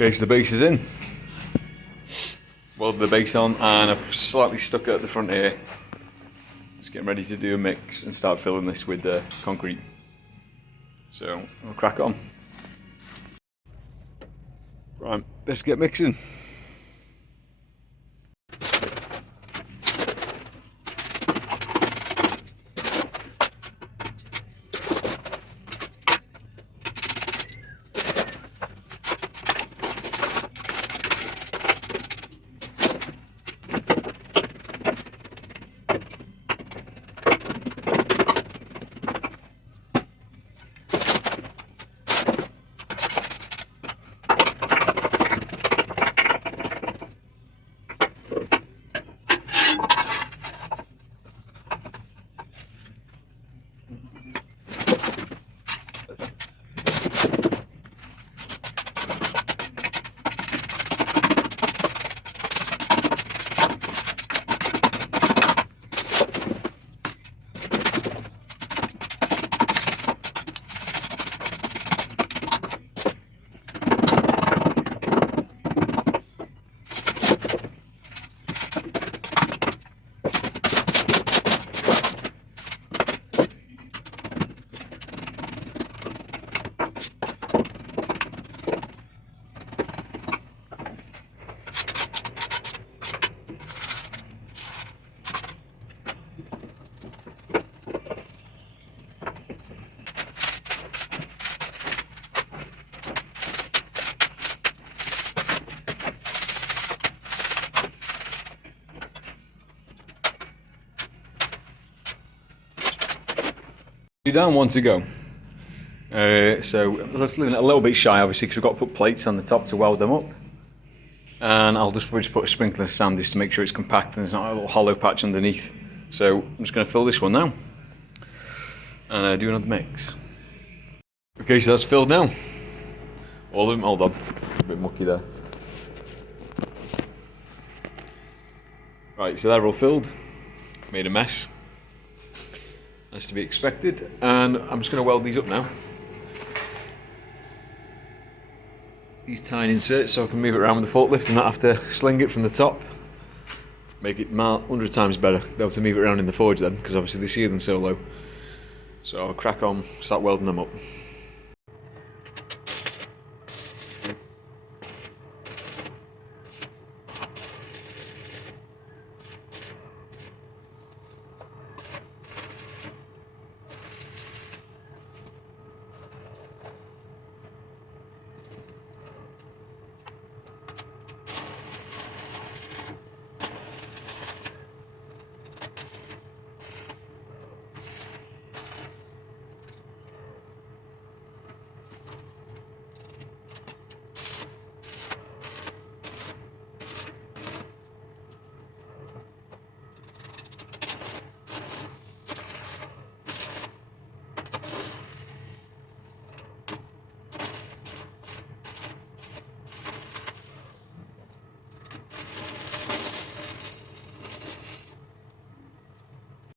Okay, so the base is in. Welded the base on and I've slightly stuck it at the front here. Just getting ready to do a mix and start filling this with concrete. So we'll crack on. Right, let's get mixing. Down one to go. So let's leave it a little bit shy, obviously, because we've got to put plates on the top to weld them up. And I'll just put a sprinkler of sand just to make sure it's compact and there's not a little hollow patch underneath. So I'm just going to fill this one now and do another mix. Okay, so that's filled now. All of them. Hold on, a bit mucky there. Right, so they're all filled. Made a mess. That's to be expected, and I'm just going to weld these up now. These tiny inserts so I can move it around with the forklift and not have to sling it from the top. Make it 100 times better, be able to move it around in the forge then, because obviously the ceiling's so low. So I'll crack on, start welding them up.